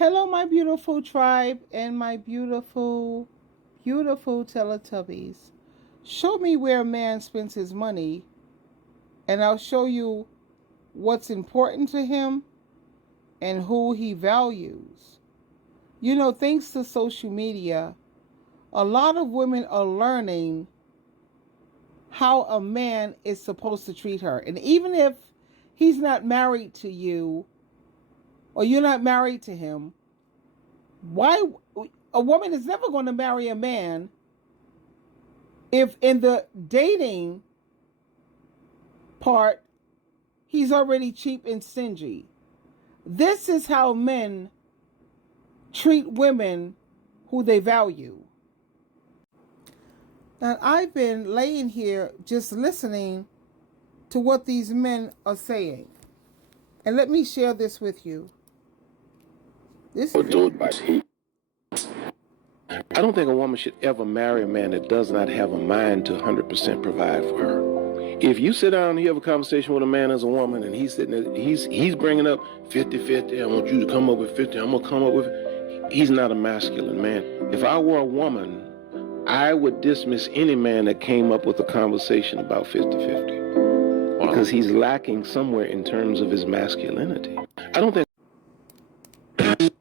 Hello, my beautiful tribe and my beautiful, beautiful Teletubbies. Show me where a man spends his money, and I'll show you what's important to him and who he values. You know, thanks to social media, a lot of women are learning how a man is supposed to treat her. And even if he's not married to you or you're not married to him, why a woman is never going to marry a man if in the dating part he's already cheap and stingy. This is how men treat women who they value. Now, I've been laying here just listening to what these men are saying. And let me share this with you. I don't think a woman should ever marry a man that does not have a mind to 100% provide for her. If you sit down and you have a conversation with a man as a woman and he's sitting there, he's bringing up 50-50, I want you to come up with 50, I'm going to come up with, he's not a masculine man. If I were a woman, I would dismiss any man that came up with a conversation about 50-50 because he's lacking somewhere in terms of his masculinity. I don't think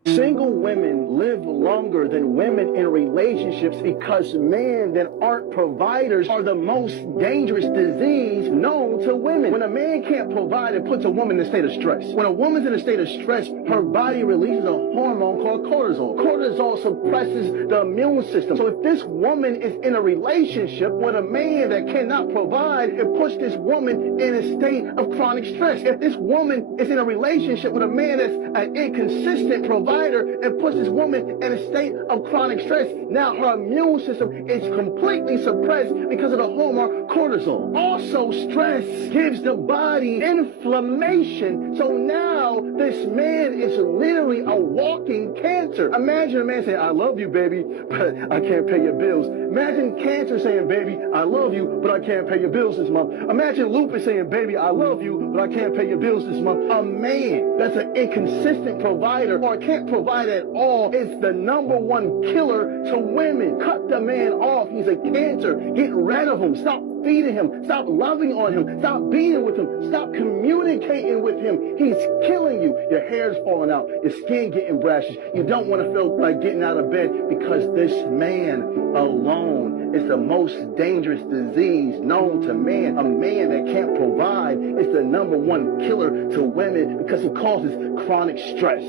single women live longer than women in relationships because men that aren't providers are the most dangerous disease known to women. When a man can't provide, it puts a woman in a state of stress. When a woman's in a state of stress, her body releases a hormone called cortisol. Cortisol suppresses the immune system. So if this woman is in a relationship with a man that cannot provide, it puts this woman in a state of chronic stress. If this woman is in a relationship with a man that's an inconsistent provider, and puts this woman in a state of chronic stress. Now her immune system is completely suppressed because of the hormone cortisol. Also, stress gives the body inflammation. So now this man is literally a walking cancer. Imagine a man saying, I love you, baby, but I can't pay your bills. Imagine cancer saying, baby, I love you, but I can't pay your bills this month. Imagine lupus saying, baby, I love you, but I can't pay your bills this month. A man that's an inconsistent provider or can't provide at all is the #1 killer to women. Cut the man off. He's a cancer. Get rid of him. Stop feeding him. Stop loving on him. Stop being with him. Stop communicating with him. He's killing you. Your hair's falling out. Your skin getting brashes. You don't want to feel like getting out of bed because this man alone is the most dangerous disease known to man. A man that can't provide is the #1 killer to women because it causes chronic stress.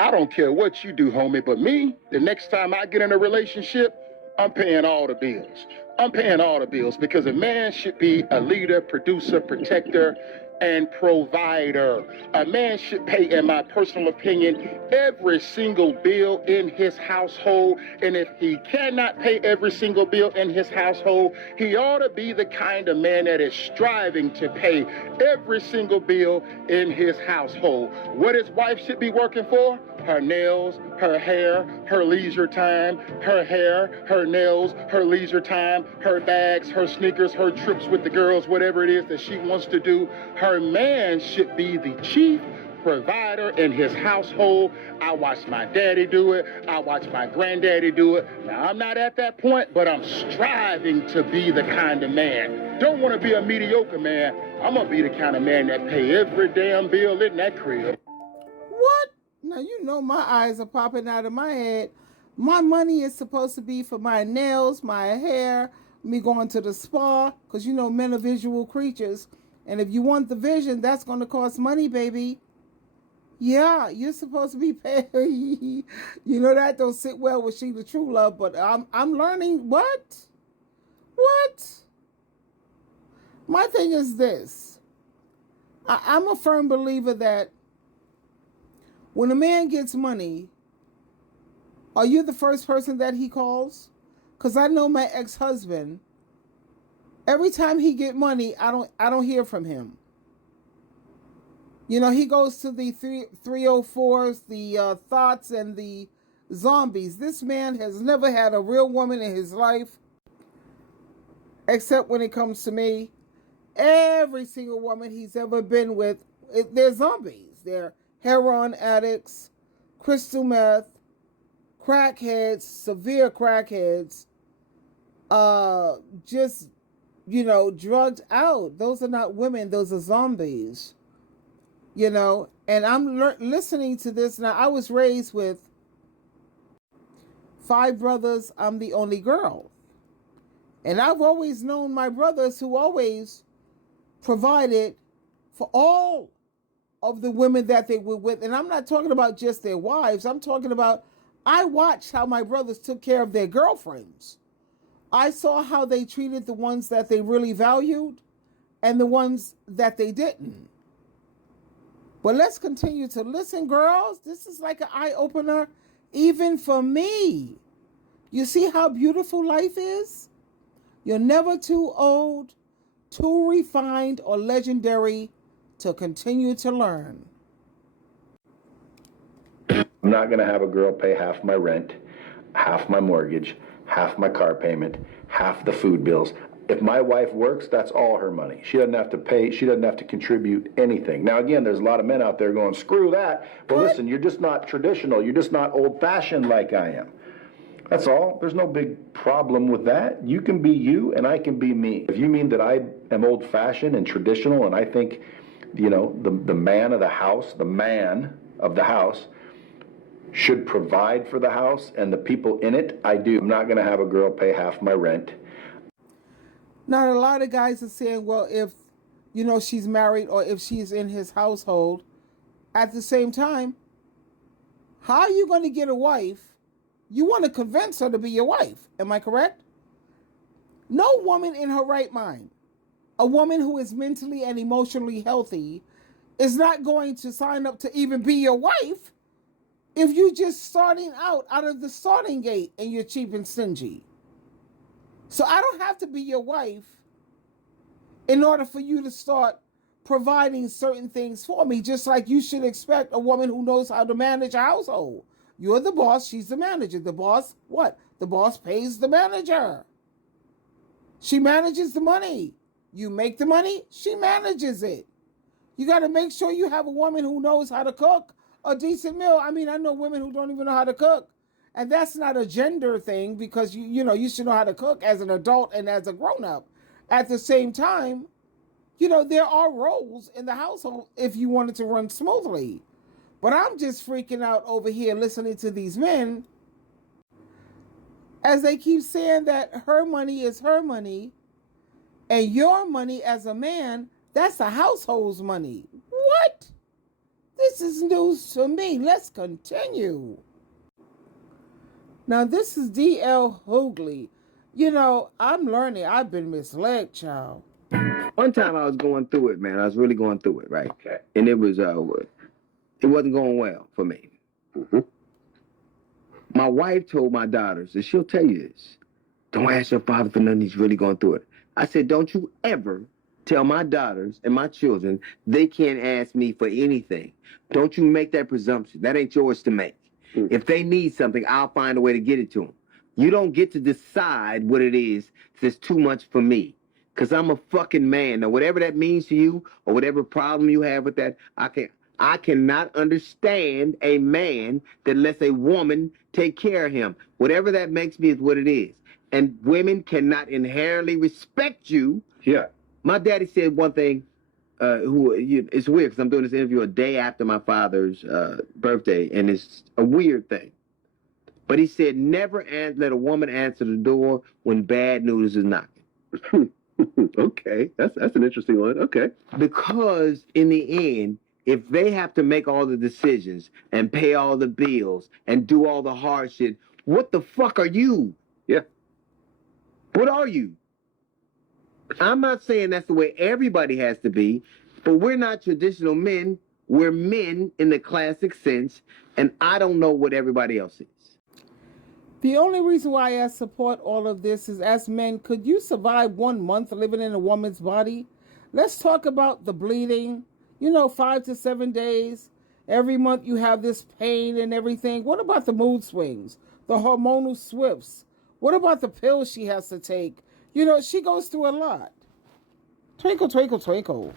I don't care what you do, homie, but me, the next time I get in a relationship, I'm paying all the bills. I'm paying all the bills because a man should be a leader, producer, protector, and provider. A man should pay, in my personal opinion, every single bill in his household. And if he cannot pay every single bill in his household, he ought to be the kind of man that is striving to pay every single bill in his household. What his wife should be working for? Her nails, her hair, her leisure time, her hair, her nails, her leisure time, her bags, her sneakers, her trips with the girls, whatever it is that she wants to do. Her man should be the chief provider in his household. I watched my daddy do it. I watched my granddaddy do it. Now, I'm not at that point, but I'm striving to be the kind of man. Don't want to be a mediocre man. I'm going to be the kind of man that pay every damn bill in that crib. What? Now, you know my eyes are popping out of my head. My money is supposed to be for my nails, my hair, me going to the spa, because you know men are visual creatures. And if you want the vision, that's going to cost money, baby. Yeah, you're supposed to be paying. You know that don't sit well with SheilaTruelove, but I'm learning. What? My thing is this. I'm a firm believer that when a man gets money, are you the first person that he calls? Because I know my ex-husband, every time he get money, I don't hear from him. You know, he goes to the 304s, the thoughts, and the zombies. This man has never had a real woman in his life, except when it comes to me. Every single woman he's ever been with, they're zombies. addicts. They're heroin addicts, crystal meth, crackheads, severe crackheads, just, drugged out. Those are not women. Those are zombies, And I'm listening to this. Now, I was raised with 5 brothers. I'm the only girl. And I've always known my brothers who always provided for all of the women that they were with. And I'm not talking about just their wives. I'm talking about, I watched how my brothers took care of their girlfriends. I saw how they treated the ones that they really valued and the ones that they didn't. But let's continue to listen, girls. This is like an eye-opener even for me. You see how beautiful life is? You're never too old, too refined, or legendary to continue to learn. I'm not going to have a girl pay half my rent, half my mortgage, half my car payment, half the food bills. If my wife works, that's all her money. She doesn't have to pay. She doesn't have to contribute anything. Now, again, there's a lot of men out there going, screw that. Well, listen, you're just not traditional. You're just not old-fashioned like I am. That's all. There's no big problem with that. You can be you and I can be me. If you mean that I am old-fashioned and traditional and I think, the man of the house, should provide for the house and the people in it, I do. I'm not going to have a girl pay half my rent. Now, a lot of guys are saying, well, if, she's married or if she's in his household, at the same time, how are you going to get a wife? You want to convince her to be your wife. Am I correct? No woman in her right mind, a woman who is mentally and emotionally healthy, is not going to sign up to even be your wife if you're just starting out of the starting gate and you're cheap and stingy. So I don't have to be your wife in order for you to start providing certain things for me, just like you should expect a woman who knows how to manage a household. You're the boss, she's the manager. The boss, what? The boss pays the manager. She manages the money. You make the money, she manages it. You got to make sure you have a woman who knows how to cook a decent meal. I mean, I know women who don't even know how to cook. And that's not a gender thing, because you should know how to cook as an adult and as a grown-up. At the same time, there are roles in the household if you want it to run smoothly. But I'm just freaking out over here listening to these men as they keep saying that her money is her money and your money as a man, that's the household's money. What? This is news to me. Let's continue. Now, this is D.L. Hoogley. I'm learning. I've been misled, child. One time I was going through it, man. I was really going through it, right? Okay. And it wasn't going well for me. Mm-hmm. My wife told my daughters, and she'll tell you this, don't ask your father for nothing, he's really going through it. I said, don't you ever tell my daughters and my children they can't ask me for anything. Don't you make that presumption. That ain't yours to make. Mm-hmm. If they need something, I'll find a way to get it to them. You don't get to decide what it is that's too much for me. Because I'm a fucking man. Now, whatever that means to you, or whatever problem you have with that, I cannot understand a man that lets a woman take care of him. Whatever that makes me is what it is. And women cannot inherently respect you. Yeah. My daddy said one thing, it's weird because I'm doing this interview a day after my father's birthday, and it's a weird thing. But he said, never let a woman answer the door when bad news is knocking. Okay, that's an interesting one. Okay. Because in the end, if they have to make all the decisions and pay all the bills and do all the hard shit, what the fuck are you? Yeah. What are you? I'm not saying that's the way everybody has to be, but we're not traditional men. We're men in the classic sense, and I don't know what everybody else is. The only reason why I support all of this is, as men, could you survive 1 month living in a woman's body? Let's talk about the bleeding. 5 to 7 days. Every month you have this pain and everything. What about the mood swings? The hormonal swifts? What about the pills she has to take? She goes through a lot. Twinkle, twinkle, twinkle.